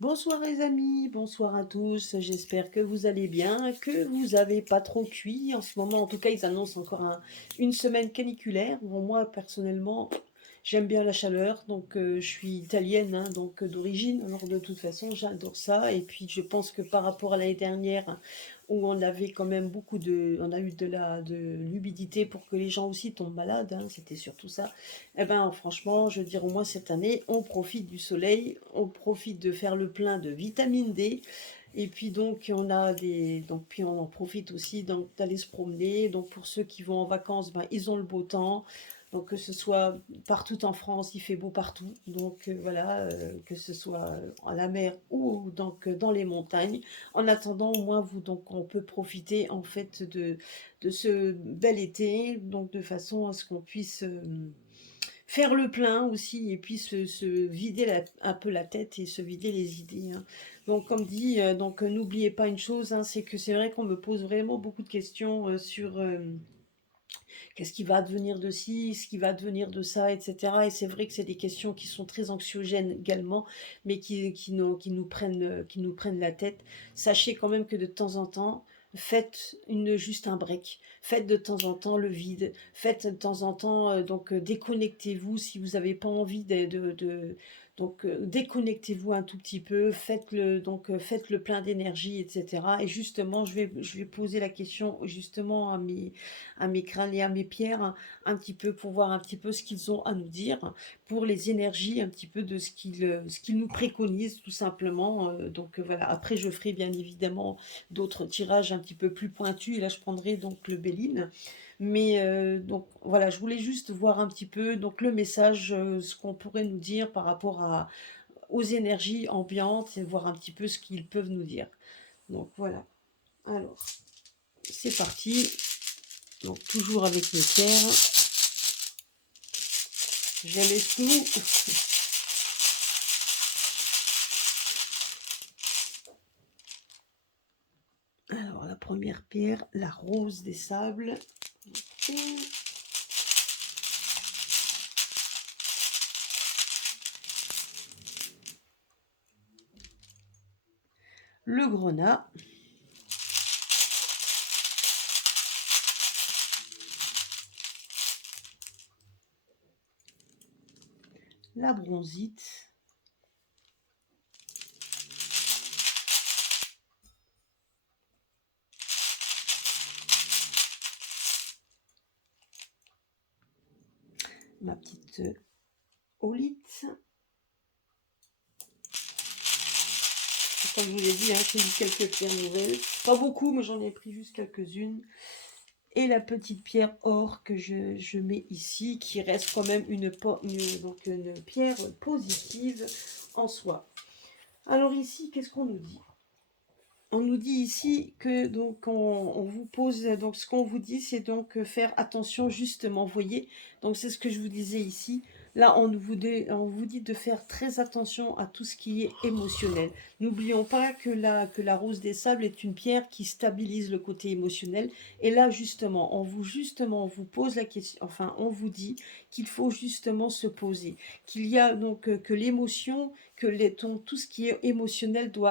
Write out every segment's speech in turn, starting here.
Bonsoir les amis, bonsoir à tous, j'espère que vous allez bien, que vous n'avez pas trop cuit en ce moment. En tout cas, ils annoncent encore une semaine caniculaire. Bon, moi, personnellement, j'aime bien la chaleur, donc je suis italienne, hein, donc d'origine, alors de toute façon, j'adore ça. Et puis, je pense que par rapport à l'année dernière, où on avait quand même on a eu de l'humidité pour que les gens aussi tombent malades, hein, c'était surtout ça. Eh ben, franchement, je veux dire, au moins cette année, on profite du soleil, on profite de faire le plein de vitamine D. Et puis donc, puis on en profite aussi d'aller se promener. Donc, pour ceux qui vont en vacances, ben, ils ont le beau temps. Donc, que ce soit partout en France, il fait beau partout. Donc, voilà, que ce soit à la mer ou donc dans les montagnes. En attendant, au moins, on peut profiter en fait de ce bel été, donc de façon à ce qu'on puisse faire le plein aussi et puis se vider un peu la tête et se vider les idées, hein. Donc comme dit, n'oubliez pas une chose, hein, c'est que c'est vrai qu'on me pose vraiment beaucoup de questions sur qu'est-ce qui va advenir de ci, ce qui va advenir de ça, etc. Et c'est vrai que c'est des questions qui sont très anxiogènes également, mais qui nous prennent la tête. Sachez quand même que de temps en temps, juste un break. Faites de temps en temps le vide. Faites de temps en temps, déconnectez-vous si vous n'avez pas envie déconnectez-vous un tout petit peu, faites le plein d'énergie, etc. Et justement, je vais poser la question justement à mes crânes et à mes pierres, un petit peu pour voir un petit peu ce qu'ils ont à nous dire, pour les énergies, un petit peu de ce qu'ils nous préconisent tout simplement. Voilà, après je ferai bien évidemment d'autres tirages un petit peu plus pointus, et là je prendrai donc le Béline. Mais donc voilà, je voulais juste voir un petit peu donc le message, ce qu'on pourrait nous dire par rapport aux énergies ambiantes et voir un petit peu ce qu'ils peuvent nous dire. Donc voilà, alors c'est parti. Donc toujours avec mes pierres, je laisse tout. Alors la première pierre, la rose des sables. Le grenat. La bronzite. Ma petite olite. Comme je vous l'ai dit, hein, j'ai mis quelques pierres nouvelles. Pas beaucoup, mais j'en ai pris juste quelques-unes. Et la petite pierre or que je mets ici, qui reste quand même une pierre positive en soi. Alors ici, qu'est-ce qu'on nous dit? On nous dit ici que on vous pose, donc ce qu'on vous dit, c'est donc faire attention justement, vous voyez, donc c'est ce que je vous disais ici. Là, on vous dit de faire très attention à tout ce qui est émotionnel. N'oublions pas que que la rose des sables est une pierre qui stabilise le côté émotionnel. Et là, justement, on vous pose la question, enfin, on vous dit qu'il faut justement se poser, qu'il y a que l'émotion, tout ce qui est émotionnel doit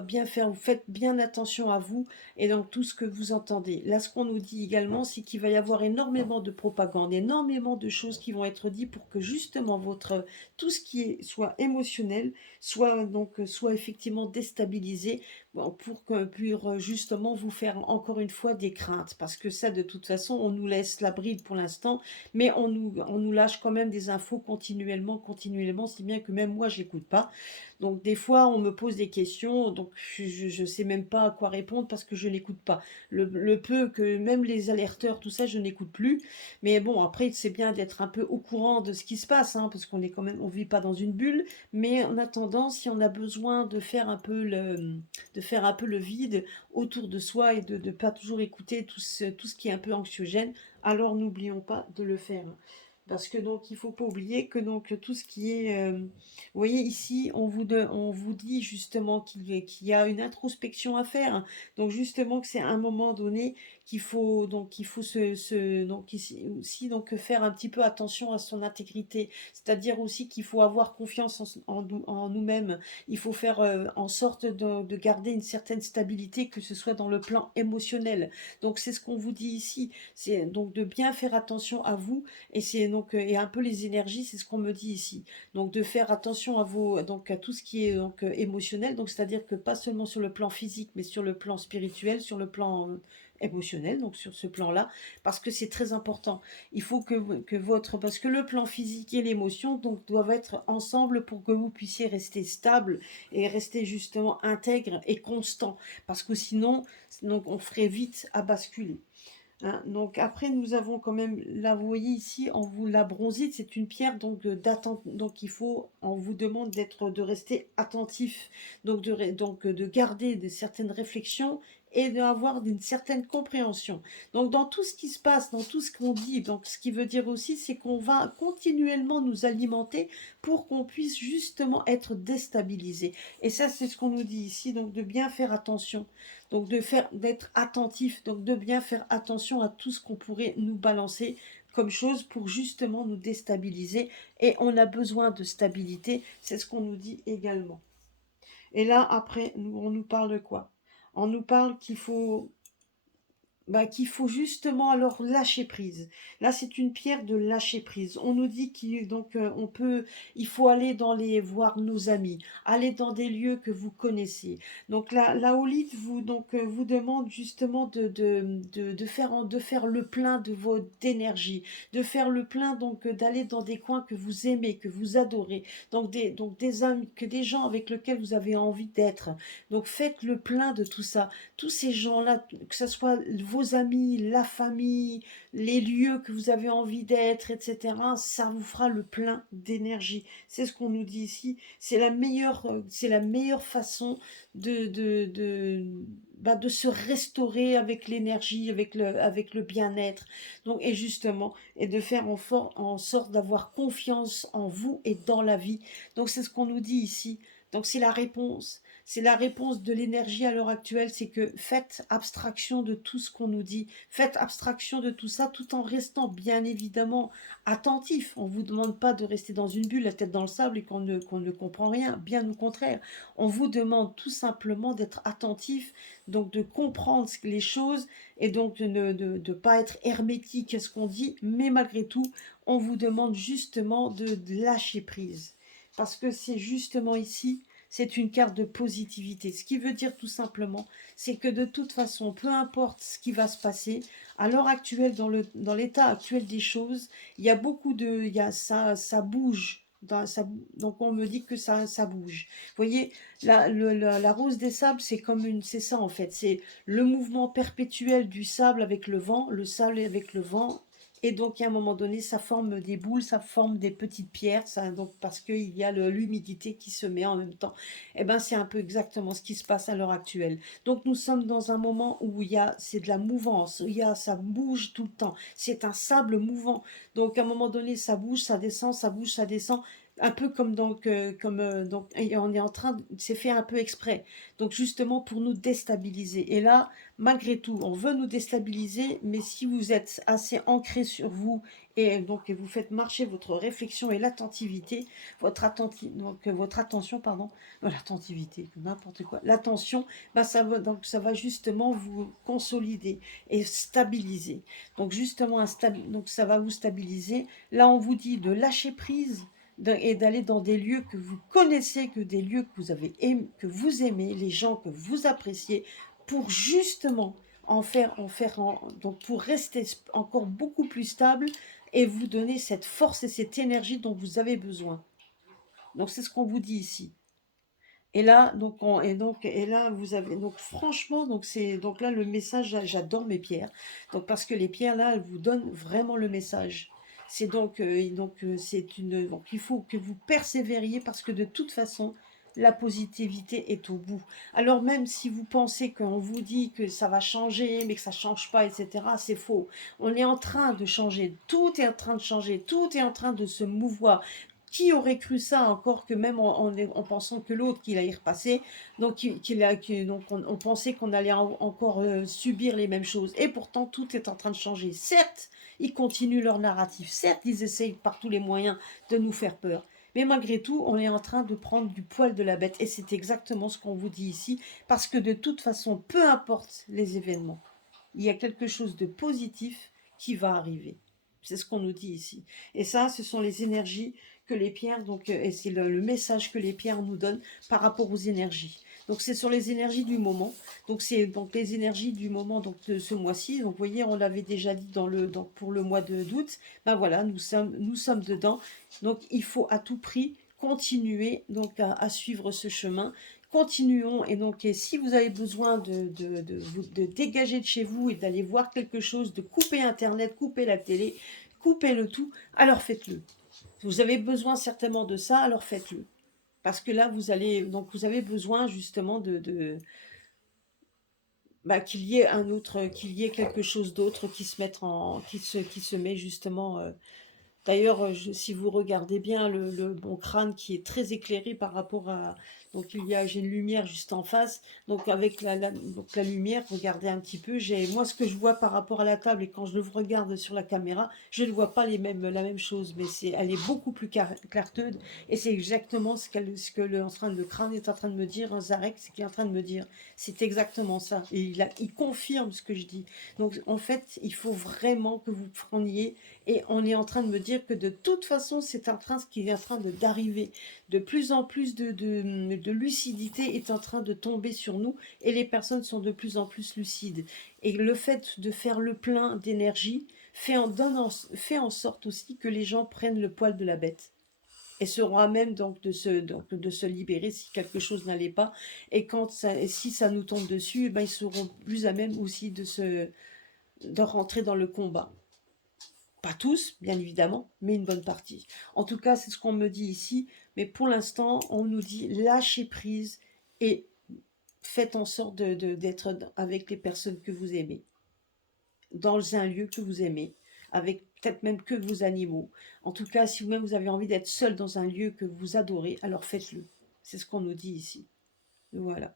bien faire, vous faites bien attention à vous et dans tout ce que vous entendez. Là, ce qu'on nous dit également, c'est qu'il va y avoir énormément de propagande, énormément de choses qui vont être dites pour que justement tout ce qui soit émotionnel soit effectivement déstabilisé, bon, pour justement vous faire encore une fois des craintes. Parce que ça, de toute façon, on nous laisse la bride pour l'instant, mais on nous lâche quand même des infos continuellement, si bien que même moi, j'écoute pas. Donc des fois, on me pose des questions, donc je sais même pas à quoi répondre parce que je n'écoute pas. Le peu que même les alerteurs, tout ça, je n'écoute plus. Mais bon, après, c'est bien d'être un peu au courant de ce qui se passe, hein, parce qu'on est quand même, on vit pas dans une bulle. Mais en attendant, si on a besoin de faire un peu le vide autour de soi et de ne pas toujours écouter tout ce qui est un peu anxiogène, alors n'oublions pas de le faire. Parce que donc il faut pas oublier que donc tout ce qui est, vous voyez ici, on vous dit justement qu'il y a une introspection à faire, hein. Donc justement que c'est à un moment donné qu'il faut donc ici aussi donc faire un petit peu attention à son intégrité. C'est-à-dire aussi qu'il faut avoir confiance en nous-mêmes. Il faut faire en sorte de garder une certaine stabilité, que ce soit dans le plan émotionnel. Donc c'est ce qu'on vous dit ici. C'est donc de bien faire attention à vous et c'est donc et un peu les énergies, c'est ce qu'on me dit ici. Donc de faire attention à vos donc à tout ce qui est donc émotionnel, donc c'est-à-dire que pas seulement sur le plan physique, mais sur le plan spirituel, sur le plan émotionnel, donc sur ce plan-là, parce que c'est très important. Il faut que votre parce que le plan physique et l'émotion donc doivent être ensemble pour que vous puissiez rester stable et rester justement intègre et constant, parce que sinon donc on ferait vite à basculer. Hein, donc après nous avons quand même, là vous voyez ici, la bronzite, c'est une pierre donc d'attente, donc on vous demande de rester attentif, donc de garder de certaines réflexions et d'avoir une certaine compréhension. Donc dans tout ce qui se passe, dans tout ce qu'on dit, donc ce qui veut dire aussi, c'est qu'on va continuellement nous alimenter pour qu'on puisse justement être déstabilisé. Et ça, c'est ce qu'on nous dit ici, donc de bien faire attention. Donc d'être attentif, donc de bien faire attention à tout ce qu'on pourrait nous balancer comme chose pour justement nous déstabiliser. Et on a besoin de stabilité, c'est ce qu'on nous dit également. Et là, après, on nous parle de quoi? On nous parle qu'il faut justement alors lâcher prise. Là, c'est une pierre de lâcher prise. On nous dit il faut aller voir nos amis, aller dans des lieux que vous connaissez. Donc la Olite vous demande justement de faire le plein de votre énergie, de faire le plein d'aller dans des coins que vous aimez, que vous adorez, donc des amis, que des gens avec lesquels vous avez envie d'être. Donc faites le plein de tout ça, tous ces gens-là, que ce soit vos amis, la famille, les lieux que vous avez envie d'être, etc., ça vous fera le plein d'énergie. C'est ce qu'on nous dit ici. C'est la meilleure façon de se restaurer avec l'énergie, avec le bien-être. Donc, et justement, et de faire en sorte d'avoir confiance en vous et dans la vie. Donc, c'est ce qu'on nous dit ici. Donc, c'est la réponse. C'est la réponse de l'énergie à l'heure actuelle, c'est que faites abstraction de tout ce qu'on nous dit, faites abstraction de tout ça tout en restant bien évidemment attentif. On ne vous demande pas de rester dans une bulle, la tête dans le sable et qu'on ne comprend rien, bien au contraire. On vous demande tout simplement d'être attentif, donc de comprendre les choses et donc de ne pas être hermétique à ce qu'on dit, mais malgré tout, on vous demande justement de lâcher prise. Parce que c'est justement ici, c'est une carte de positivité. Ce qui veut dire tout simplement, c'est que de toute façon, peu importe ce qui va se passer, à l'heure actuelle, dans l'état actuel des choses, il y a ça bouge. Donc on me dit que ça bouge. Vous voyez, la rose des sables, c'est ça en fait. C'est le mouvement perpétuel du sable avec le vent, le sable avec le vent. Et donc, à un moment donné, ça forme des boules, ça forme des petites pierres, donc parce qu'il y a l'humidité qui se met en même temps. Eh ben, c'est un peu exactement ce qui se passe à l'heure actuelle. Donc, nous sommes dans un moment où c'est de la mouvance, ça bouge tout le temps. C'est un sable mouvant. Donc, à un moment donné, ça bouge, ça descend, ça bouge, ça descend. Un peu comme donc, et on est en train, c'est fait un peu exprès. Donc, justement pour nous déstabiliser. Et là, malgré tout, on veut nous déstabiliser, mais si vous êtes assez ancré sur vous et vous faites marcher votre réflexion et l'attentivité, votre attention, pardon, l'attentivité, n'importe quoi, l'attention, bah ça va justement vous consolider et stabiliser. Donc justement, donc ça va vous stabiliser. Là, on vous dit de lâcher prise et d'aller dans des lieux que vous connaissez, que des lieux que que vous aimez, les gens que vous appréciez, pour justement donc pour rester encore beaucoup plus stable et vous donner cette force et cette énergie dont vous avez besoin. Donc c'est ce qu'on vous dit ici. Et là, et là, vous avez, donc franchement, donc là, le message, j'adore mes pierres. Donc, parce que les pierres, là, elles vous donnent vraiment le message. C'est donc, c'est donc il faut que vous persévériez parce que de toute façon, la positivité est au bout. Alors même si vous pensez qu'on vous dit que ça va changer, mais que ça ne change pas, etc., c'est faux. On est en train de changer, tout est en train de changer, tout est en train de se mouvoir. Qui aurait cru ça encore que même en pensant que l'autre qu'il allait y repasser, donc, donc on pensait qu'on allait encore subir les mêmes choses. Et pourtant, tout est en train de changer. Certes, ils continuent leur narratif. Certes, ils essayent par tous les moyens de nous faire peur. Mais malgré tout, on est en train de prendre du poil de la bête. Et c'est exactement ce qu'on vous dit ici. Parce que de toute façon, peu importe les événements, il y a quelque chose de positif qui va arriver. C'est ce qu'on nous dit ici. Et ça, ce sont les énergies que les pierres, donc, et c'est le message que les pierres nous donnent par rapport aux énergies. Donc c'est sur les énergies du moment. Donc c'est donc les énergies du moment donc de ce mois-ci. Donc vous voyez, on l'avait déjà dit donc pour le mois d'août. Ben voilà, nous sommes dedans. Donc il faut à tout prix continuer donc à suivre ce chemin. Continuons, et donc et si vous avez besoin de dégager de chez vous et d'aller voir quelque chose, de couper Internet, couper la télé, couper le tout, alors faites-le. Vous avez besoin certainement de ça, alors faites-le. Parce que là, vous avez besoin justement qu'il y ait qu'il y ait quelque chose d'autre qui se met justement. D'ailleurs, si vous regardez bien mon crâne qui est très éclairé par rapport à... Donc j'ai une lumière juste en face. Donc avec donc la lumière, regardez un petit peu. Moi, ce que je vois par rapport à la table et quand je le regarde sur la caméra, je ne vois pas la même chose. Mais elle est beaucoup plus clarteuse. Et c'est exactement ce que le crâne est en train de me dire. Zarek, ce qu'il est en train de me dire. C'est exactement ça. Et il confirme ce que je dis. Donc en fait, il faut vraiment que vous preniez. Et on est en train de me dire que de toute façon, c'est un train qui est en train d'arriver. De plus en plus de lucidité est en train de tomber sur nous et les personnes sont de plus en plus lucides. Et le fait de faire le plein d'énergie fait en sorte aussi que les gens prennent le poil de la bête. Et seront à même donc de se libérer si quelque chose n'allait pas. Et si ça nous tombe dessus, ils seront plus à même aussi de rentrer dans le combat. Pas tous, bien évidemment, mais une bonne partie. En tout cas, c'est ce qu'on me dit ici. Mais pour l'instant, on nous dit lâchez prise et faites en sorte d'être avec les personnes que vous aimez, dans un lieu que vous aimez, avec peut-être même que vos animaux. En tout cas, si vous-même vous avez envie d'être seul dans un lieu que vous adorez, alors faites-le. C'est ce qu'on nous dit ici. Voilà.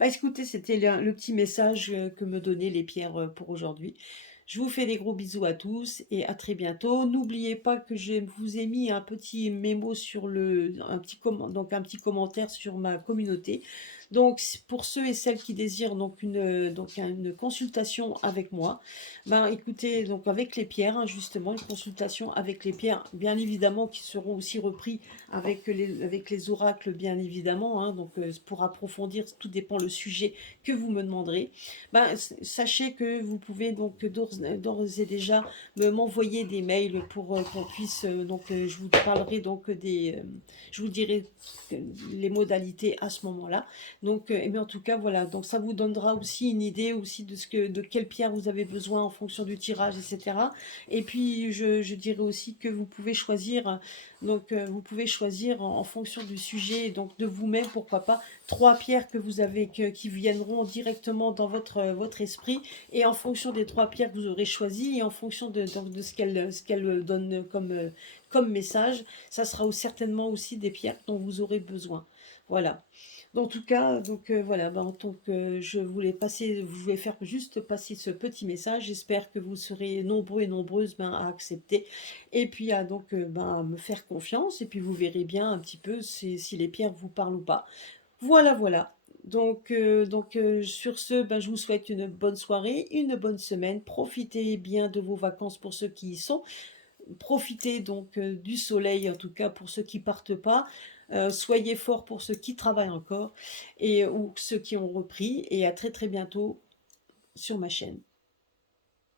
Écoutez, c'était le petit message que me donnaient les pierres pour aujourd'hui. Je vous fais des gros bisous à tous et à très bientôt. N'oubliez pas que je vous ai mis un petit mémo sur un petit commentaire sur ma communauté. Donc pour ceux et celles qui désirent une consultation avec moi, écoutez, donc avec les pierres, hein, justement, une consultation avec les pierres, bien évidemment, qui seront aussi repris avec les oracles, bien évidemment, hein, donc pour approfondir, tout dépend le sujet que vous me demanderez. Sachez que vous pouvez donc d'ores et déjà m'envoyer des mails pour qu'on puisse je vous parlerai je vous dirai les modalités à ce moment-là. Donc mais en tout cas voilà, donc ça vous donnera aussi une idée aussi de quelle pierre vous avez besoin en fonction du tirage, etc. Et puis je dirais aussi que vous pouvez choisir vous pouvez choisir en fonction du sujet, donc de vous-même, pourquoi pas, 3 pierres que vous avez qui viendront directement dans votre esprit, et en fonction des 3 pierres que vous aurez choisies, et en fonction de ce qu'elle donne comme message, ça sera certainement aussi des pierres dont vous aurez besoin. Voilà. En tout cas, voilà, je voulais faire juste passer ce petit message. J'espère que vous serez nombreux et nombreuses à accepter et puis à me faire confiance. Et puis vous verrez bien un petit peu si les pierres vous parlent ou pas. Voilà, voilà. Sur ce, je vous souhaite une bonne soirée, une bonne semaine. Profitez bien de vos vacances pour ceux qui y sont. Profitez du soleil, en tout cas pour ceux qui partent pas. Soyez forts pour ceux qui travaillent encore ou ceux qui ont repris. Et à très très bientôt sur ma chaîne.